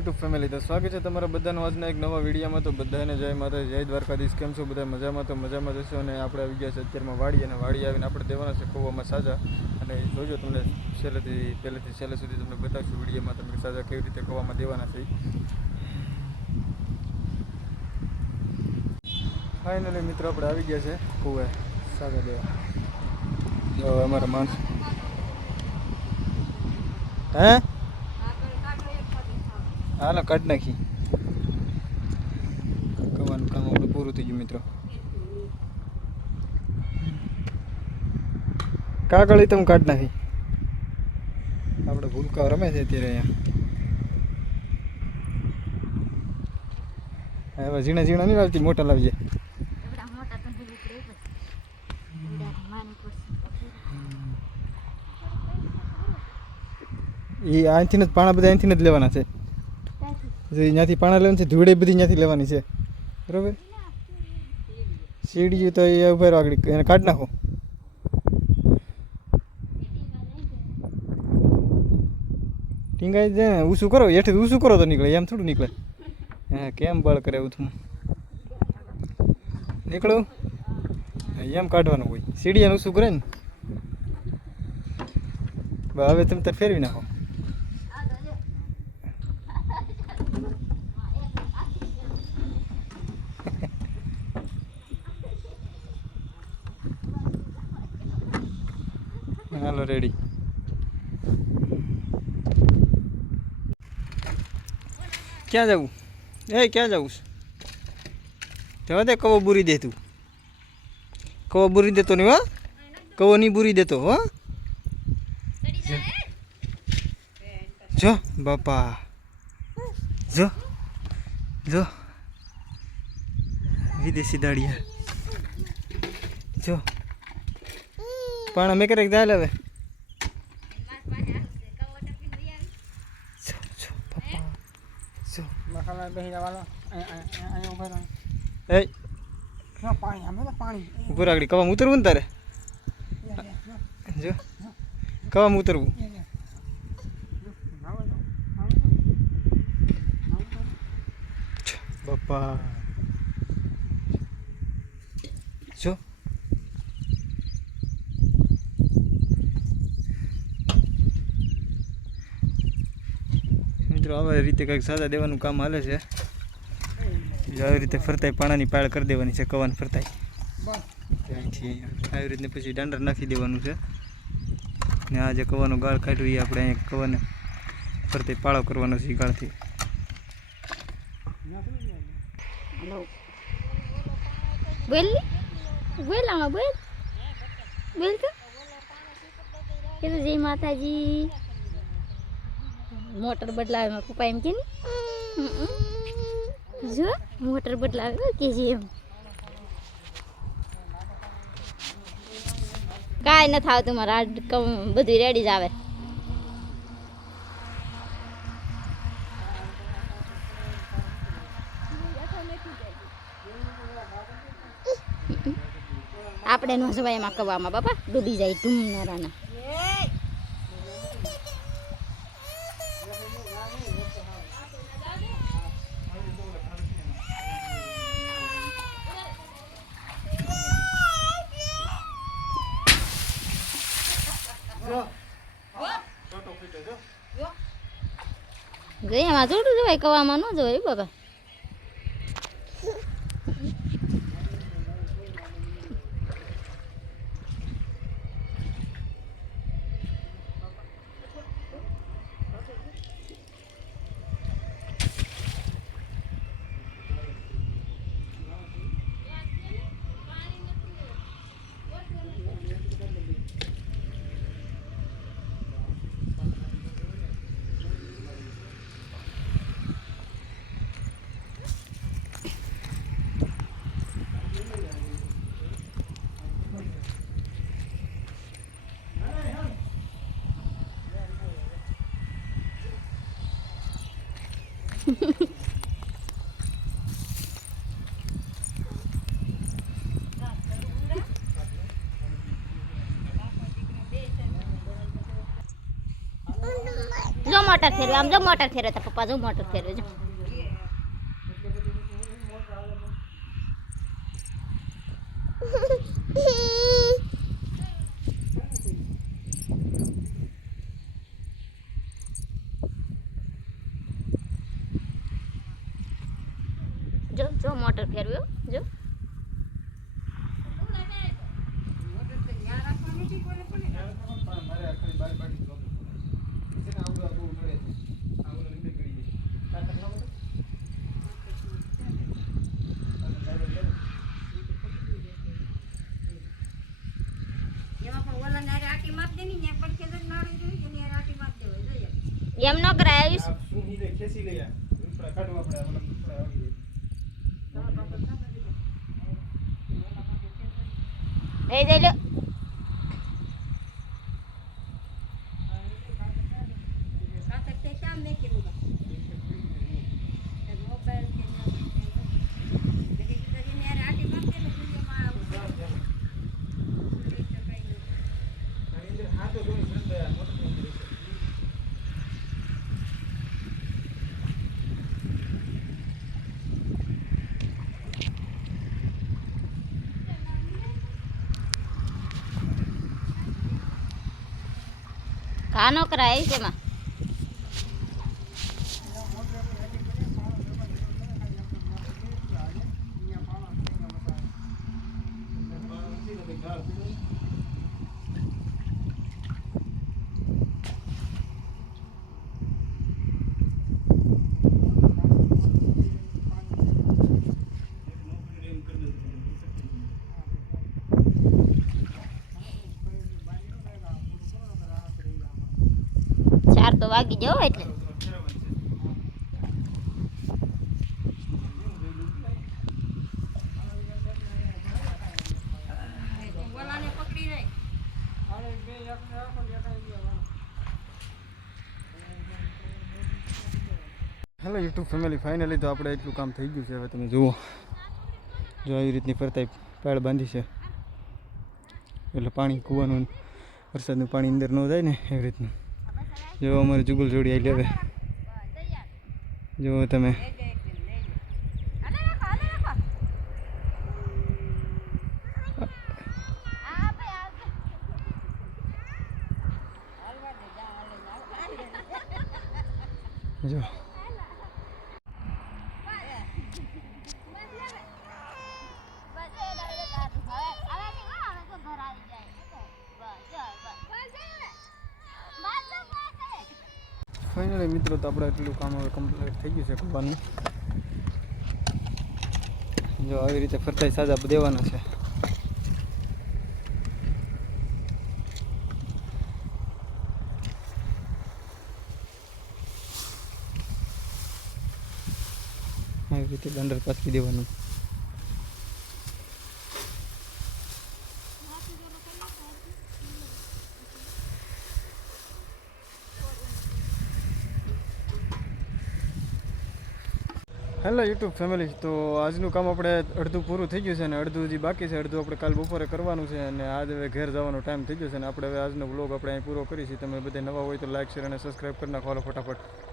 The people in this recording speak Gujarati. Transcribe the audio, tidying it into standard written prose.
યુટ્યુબ ફેમિલી તો સ્વાગત છે તમારા બધાનું આજના એક નવા વિડીયોમાં। તો બધાને જય માતા જય દ્વારકાધીશ। કેમ છો બધા? મજામાં? તો મજામાં જશો। અને આપણે આવી ગયા છે અત્યારમાં વાડી, અને વાડી આવીને આપણે દેવાના છે કૂવામાં સાજા। અને જોજો તમને પહેલેથી છેલ્લે સુધી તમને બતાવશું વિડીયોમાં તમને સાજા કેવી રીતે કૂવામાં દેવાના છે। ફાઇનલી મિત્રો આપણે આવી ગયા છે કૂવે સાજા દેવા। જો અમારા માણસ હે હાલો કાઢ નાખી કવાનું કામ આપણું પૂરું થઈ ગયું મિત્રો। કાગળી તો હું કાઢ નાખી। આપણે ભૂલકા રમે છે અત્યારે અહીંયા। હવે ઝીણા ઝીણા નહીં લાવતી, મોટા લાવજે। એ અહીંથી જ પાણા બધા અહીંથી જ લેવાના છે। ત્યાંથી પાણા લેવાનું છે, ધૂળે બધી ત્યાંથી લેવાની છે બરોબર। સીડી તો એ ઉભા આગળ એને કાઢી નાખો। ટીંગાઈ જાય ઊંચું કરો, હેઠે ઊંચું કરો તો નીકળે, એમ થોડું નીકળે। હા કેમ બળ કરે એવું તું નીકળું એમ કાઢવાનું હોય। સીડી ઊંચું કરે ને હવે તમે તાર ફેરવી નાખો। હાલો રેડી। ક્યાં જવું? ક્યાં જવું? જવા દે, કવો બુરી દે તું। કવો બુરી દેતો નહીં હો, કવો નહીં બુરી દેતો હો। જો બાપા જો જો વિદેશી દાડિયા જો પણ અમે કરે જાય હવે ઉપર આગળ કવામાં ઉતરવું ને તારે? જો કવામાં ઉતરવું બાપા જો મિત્રો આવી રીતે કંઈક સાદા દેવાનું કામ હાલે છે। આવી રીતે ફરતાય પાણાની પાળ કરી દેવાની છે કવાન ફરતાય ત્યાંથી આવી રીતને પછી દાંડર નાખી દેવાનું છે। ને આ જે કવાનો ગાળ કાઢ્યું એ આપણે અહીંયા કવાને ફરતે પાળો કરવાનો છે ગાળથી। બોલ બોલ આમાં બોલ બોલ તો જય માતાજી। મોટર બદલાવે માં પપ્પા એમ કે જો મોટર બદલાવે કે જે એમ કાંઈ ન થાવ તમારા બધું રેડી જ આવે। આપણે ન જવાય એમાં કવામાં બાપા, ડૂબી જાય ઢૂમનારાના। જોઈએ એમાં જોડું જવાય, કવામાં ન જવાય બાબા। મોટર ફેરવે આમ જો મોટર ફેરવે તો પપ્પા જો મોટર ફેરવે જો જો જો મોટર ફેરવ્યો જો એમ ન કરાય આયુષ લઈ જઈ લો કાનો કરાય છે એમાં ચાર તો વાગી જાવ એટલે હેલો યુટ્યુબ ફેમિલી, ફાઇનલી તો આપણે એટલું કામ થઈ ગયું છે. હવે તમે જુઓ, જો આવી રીતની ફરતા પાળ બાંધી છે એટલે પાણી કૂવાનું વરસાદનું પાણી અંદર ન જાય ને એવી રીતનું. જો અમારે જુગલ જોડી આવી હવે જુઓ તમે, જો ફાઇનલી મિત્રો તો આપણે એટલું કામ હવે કમ્પ્લીટ થઈ ગયું છે કૂવાનું. જો આવી રીતે ફરતા સાજા દેવાના છે. આવી રીતે ડંડર પાથરી દેવાનું. હેલો યુટ્યુબ ફેમિલી, તો આજનું કામ આપણે અડધું પૂરું થઈ ગયું છે અને અડધું હજી બાકી છે. અડધું આપણે કાલ બપોરે કરવાનું છે અને આજ હવે ઘેર જવાનો ટાઈમ થઈ ગયો છે અને આપણે હવે આજનો વ્લોગ આપણે અહીં પૂરો કરીશું. તમે બધા નવા હોય તો લાઈક શેર અને સબસ્ક્રાઈબ કરી નાખો ફટાફટ.